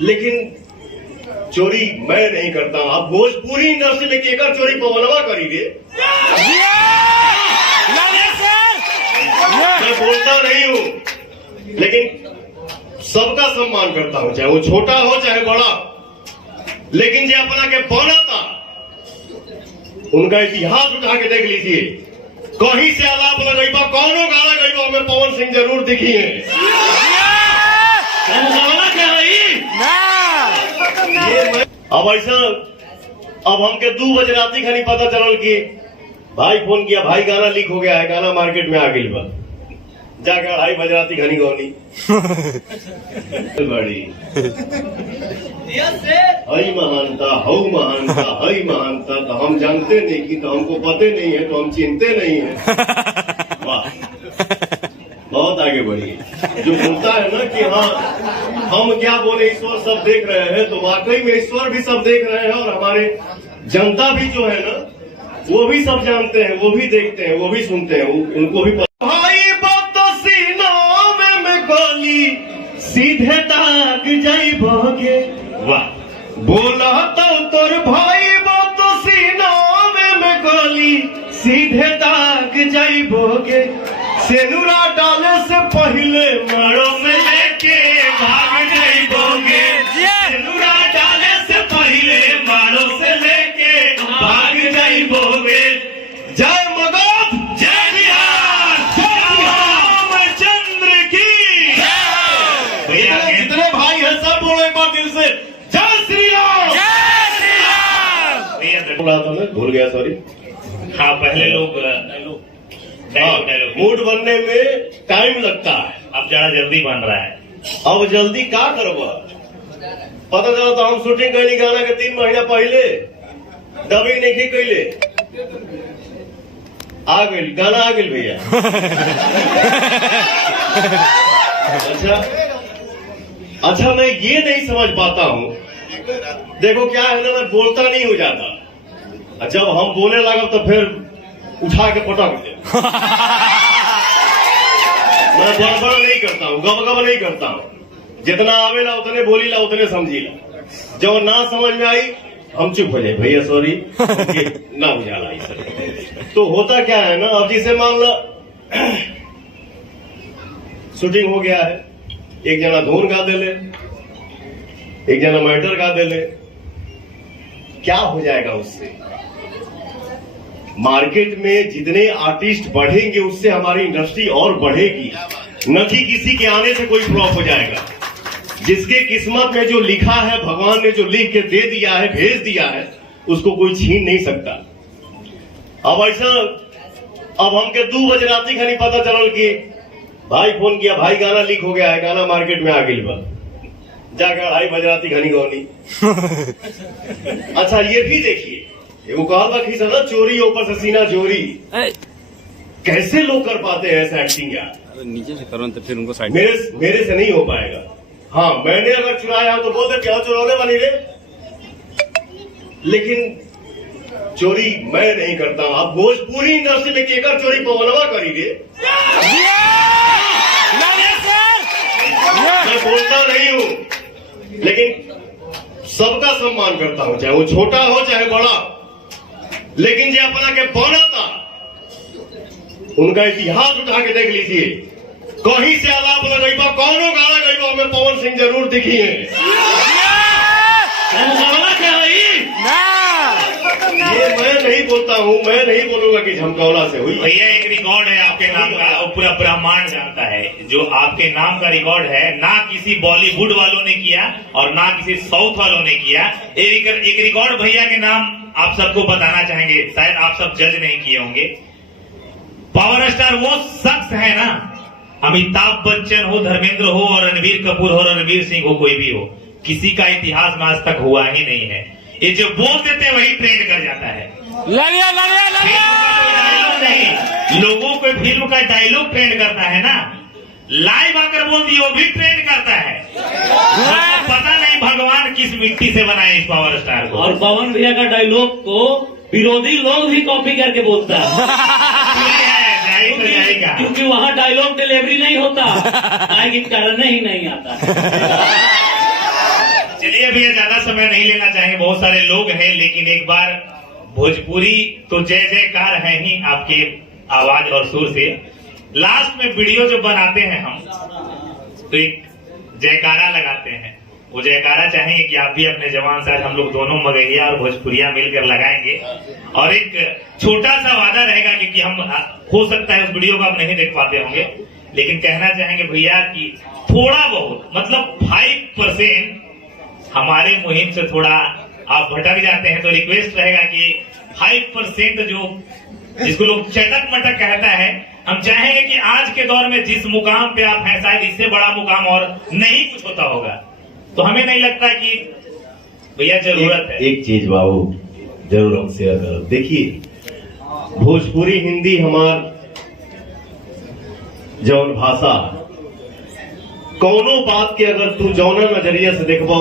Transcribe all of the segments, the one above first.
लेकिन चोरी मैं नहीं करता हूं। अब भोजपुरी इंडस्ट्री में केकर चोरी पवनवा करी रे, मैं बोलता नहीं हूं, लेकिन सबका सम्मान करता हूं, चाहे वो छोटा हो चाहे बड़ा। लेकिन जो अपना के बनता उनका इतिहास उठा के देख लीजिए, कहीं से आलाप लगेगा, कौनो गाना गईबा हमें पवन सिंह जरूर दिखी है। अब ऐसा अब हमके 2 बजे राती खानी पता चलल कि भाई फोन किया, भाई गाना लीक हो गया है, गाना मार्केट में आ गई बा, जाकर 2:30 बजे राती खानी गौनी बड़ी हई महानता हऊ महानता हई महानता, तो हम जानते नहीं कि, तो हमको पते नहीं है, तो हम चिंते नहीं है। वाह, बहुत आगे बढ़िए। जो बोलता है ना कि हाँ हम क्या बोले, ईश्वर सब देख रहे हैं, तो वाकई में ईश्वर भी सब देख रहे हैं, और हमारे जनता भी जो है ना वो भी सब जानते हैं, वो भी देखते हैं, वो भी सुनते हैं, उनको भी भाई बात सीना में गोली सीधे दाग जाइबोगे। वाह, बोला तो तोर भाई बात सीना में गोली सीधे दाग जाइबोगे, सेनुरा डाले से पहले मड़ो में लेके भाग जाइबोगे, सेनुरा डाले से पहले मड़ो से लेके भाग जाइबोगे। जय मगध, जय बिहार, जय रामचंद्र की भैया। जितने भाई हैं सब बोलो एक बार दिल से जय श्री राम, जय श्री राम। भैया भूल गया, सॉरी। हाँ, पहले लोग मूड बनने में टाइम लगता है, अब जरा जल्दी बन रहा है। अब जल्दी क्या करबा, पता चला तो हम शूटिंग कैली गाना के 3 महीना पहले, डबिंग नहीं कैले, आ गई गाना आ गई भैया। अच्छा मैं ये नहीं समझ पाता हूँ, देखो क्या है ना, मैं बोलता नहीं हो जाता, जब हम बोलने लगा तो फिर उठा के पटक दे। मैं गड़बड़ नहीं करता हूँ, गबगब नहीं करता हूँ, जितना आवेला उतने बोली ला उतने समझी ला, जब ना समझ में आई हम चुप हो जाए, भैया सॉरी ना बुझाला सर। तो होता क्या है ना, अब जिसे मान लो शूटिंग हो गया है, एक जना धुन गा दे ले, एक जना मैटर गा दे ले, क्या हो जाएगा उससे? मार्केट में जितने आर्टिस्ट बढ़ेंगे उससे हमारी इंडस्ट्री और बढ़ेगी, न कि किसी के आने से कोई फ्लॉप हो जाएगा। जिसके किस्मत में जो लिखा है, भगवान ने जो लिख के दे दिया है, भेज दिया है, उसको कोई छीन नहीं सकता। अब ऐसा अब हमके 2 बजे राती खानी पता चलल कि भाई फोन किया, भाई गाना लीक हो गया है, गाना मार्केट में आ गई बा, जाकर 2:30 बजे राती खानी गौनी। अच्छा ये भी देखिए, वो कहा कि सदा चोरी ऊपर से सीना चोरी, कैसे लोग कर पाते हैं ऐसा एक्टिंग यार? नीचे से करो तो फिर उनको साइड मेरे से नहीं हो पाएगा। हाँ मैंने अगर चुराया तो बोलते क्या चुराने वाली रे, लेकिन चोरी मैं नहीं करता हूं। अब भोजपुरी इंडस्ट्री में केकर चोरी पवनवा करी रे, मैं बोलता नहीं हूं, लेकिन सबका सम्मान करता हूं, चाहे वो छोटा हो चाहे बड़ा। लेकिन जो अपना के बनता उनका इतिहास उठा के देख लीजिए, कहीं से आलाप लगेगा, कौनो गाना गईबा हमें पवन सिंह जरूर दिखी है। ये मैं नहीं बोलता हूँ, मैं नहीं बोलूंगा कि झमकौला से हुई। भैया एक रिकॉर्ड है आपके नाम का, और पूरा ब्रह्मांड जानता है, जो आपके नाम का रिकॉर्ड है, ना किसी बॉलीवुड वालों ने किया और ना किसी साउथ वालों ने किया। एक रिकॉर्ड भैया के नाम आप सबको बताना चाहेंगे, शायद आप सब जज नहीं किए होंगे। पावर स्टार वो शख्स है ना, अमिताभ बच्चन हो, धर्मेंद्र हो, और रणबीर कपूर हो, रणवीर सिंह हो, कोई भी हो, किसी का इतिहास में आज तक हुआ ही नहीं है। ये जो बोल देते हैं वही ट्रेंड कर जाता है। नहीं, लोगों को फिल्म का डायलॉग ट्रेंड करता है ना, लाइव आकर बोल दिए वो भी ट्रेंड करता है। पता नहीं भगवान किस मिट्टी से बनाए इस पावर स्टार को। और पवन भैया का डायलॉग को विरोधी लोग भी कॉपी करके बोलता है, क्योंकि वहाँ डायलॉग डिलीवरी नहीं होता, आगे कारण ही नहीं आता। समय नहीं लेना चाहेंगे, बहुत सारे लोग हैं, लेकिन एक बार भोजपुरी तो जय जयकार है ही आपके आवाज और सुर से। लास्ट में वीडियो जो बनाते हैं हम, तो एक जयकारा लगाते हैं। वो जयकारा चाहेंगे कि आप भी अपने जवान साथ, हम लोग दोनों मगहिया और भोजपुरिया मिलकर लगाएंगे। और एक छोटा सा वादा रहेगा, क्योंकि हम हो सकता है उस वीडियो को आप नहीं देख पाते होंगे, लेकिन कहना चाहेंगे भैया कि थोड़ा बहुत मतलब 5% हमारे मुहिम से थोड़ा आप भटक जाते हैं, तो रिक्वेस्ट रहेगा कि 5% जो जिसको लोग चटक मटक कहता है, हम चाहेंगे कि आज के दौर में जिस मुकाम पे आप हैं, शायद इससे बड़ा मुकाम और नहीं कुछ होता होगा। तो हमें नहीं लगता कि भैया जरूरत है। एक चीज बाबू जरूर हम शेयर करो। देखिए, भोजपुरी हिंदी हमार जौन भाषा, कौनो बात के अगर तू जौना नजरिया से देखबो,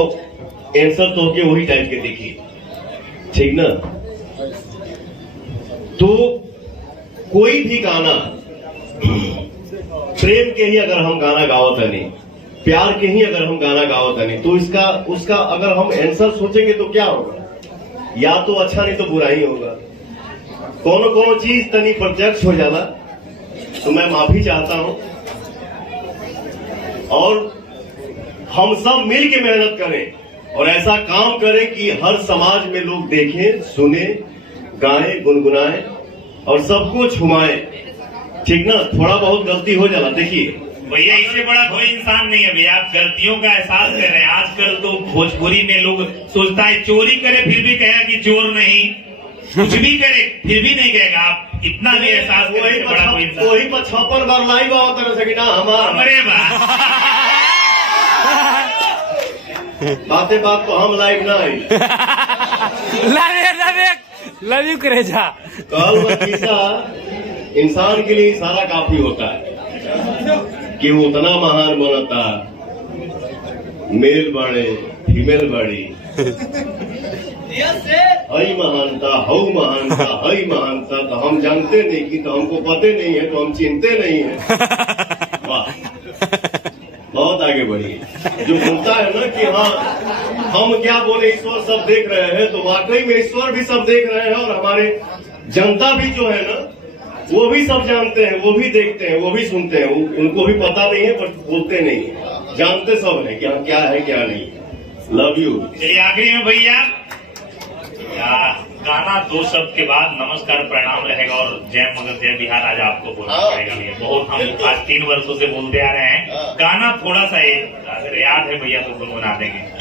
आंसर तो के वही टाइप के देखिए, ठीक ना। तो कोई भी गाना, प्रेम के ही अगर हम गाना गावत है नहीं, प्यार के ही अगर हम गाना गावत है नहीं, तो उसका अगर हम आंसर सोचेंगे तो क्या होगा? या तो अच्छा नहीं तो बुरा ही होगा। कोनो चीज तनी प्रत्यक्ष हो जाला, तो मैं माफी चाहता हूं। और हम सब मिल के मेहनत करें और ऐसा काम करें कि हर समाज में लोग देखें, सुने, गाएं, गुनगुनाएं और सबको छुमाएं, ठीक ना। थोड़ा बहुत गलती हो जाला, देखिए भैया इससे बड़ा कोई इंसान नहीं है भैया, आप गलतियों का एहसास कर रहे हैं। आजकल तो भोजपुरी में लोग सोचता है चोरी करे फिर भी कहेगा कि चोर नहीं, कुछ भी करे फिर भी नहीं कहेगा। आप इतना भी एहसास करें, इससे बड़ा कोई इंसान। वही 56 बार लाइव आओ तरह से कि ना हमारा अरे वाह, बातें बात तो हम लाइव ना आई। लव यू करेजा। कल बच्चा इंसान के लिए सारा काफी होता है कि वो उतना महान बनता, मेल बड़े फीमेल बड़ी, हई महानता, हऊ महानता, हई महानता, तो हम जानते नहीं कि, तो हमको पते नहीं है, तो हम चिंते नहीं है। वाह, बहुत आगे बढ़िए। जो बोलता है ना कि हाँ हम क्या बोले, ईश्वर सब देख रहे हैं, तो वाकई में ईश्वर भी सब देख रहे हैं और हमारे जनता भी जो है ना, वो भी सब जानते हैं, वो भी देखते हैं, वो भी सुनते हैं। उनको भी पता नहीं है पर बोलते नहीं है, जानते सब है कि क्या है क्या नहीं। Love you. चलिए आखिरी में भैया गाना 2 शब्द के बाद नमस्कार प्रणाम रहेगा और जय मगध जय बिहार आज आपको बोलना पड़ेगा भैया। बहुत हम आज 3 वर्षों से बोलते आ रहे हैं। गाना थोड़ा सा अगर याद है भैया तो गुनगुना देंगे।